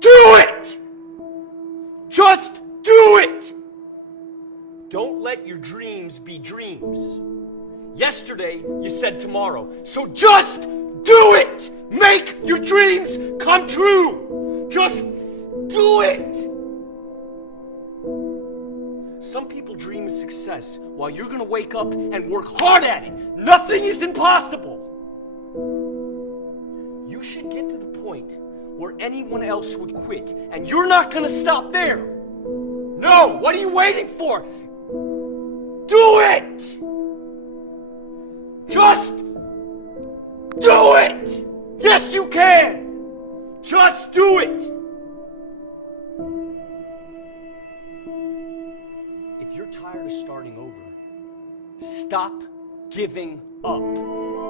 Do it! Just do it! Don't let your dreams be dreams. Yesterday, you said tomorrow, so just do it! Make your dreams come true! Just do it! Some people dream of success while you're gonna wake up and work hard at it. Nothing is impossible. You should get to the point where anyone else would quit, and you're not gonna stop there. No, what are you waiting for? Do it! Just do it! Yes, you can! Just do it! If you're tired of starting over, stop giving up.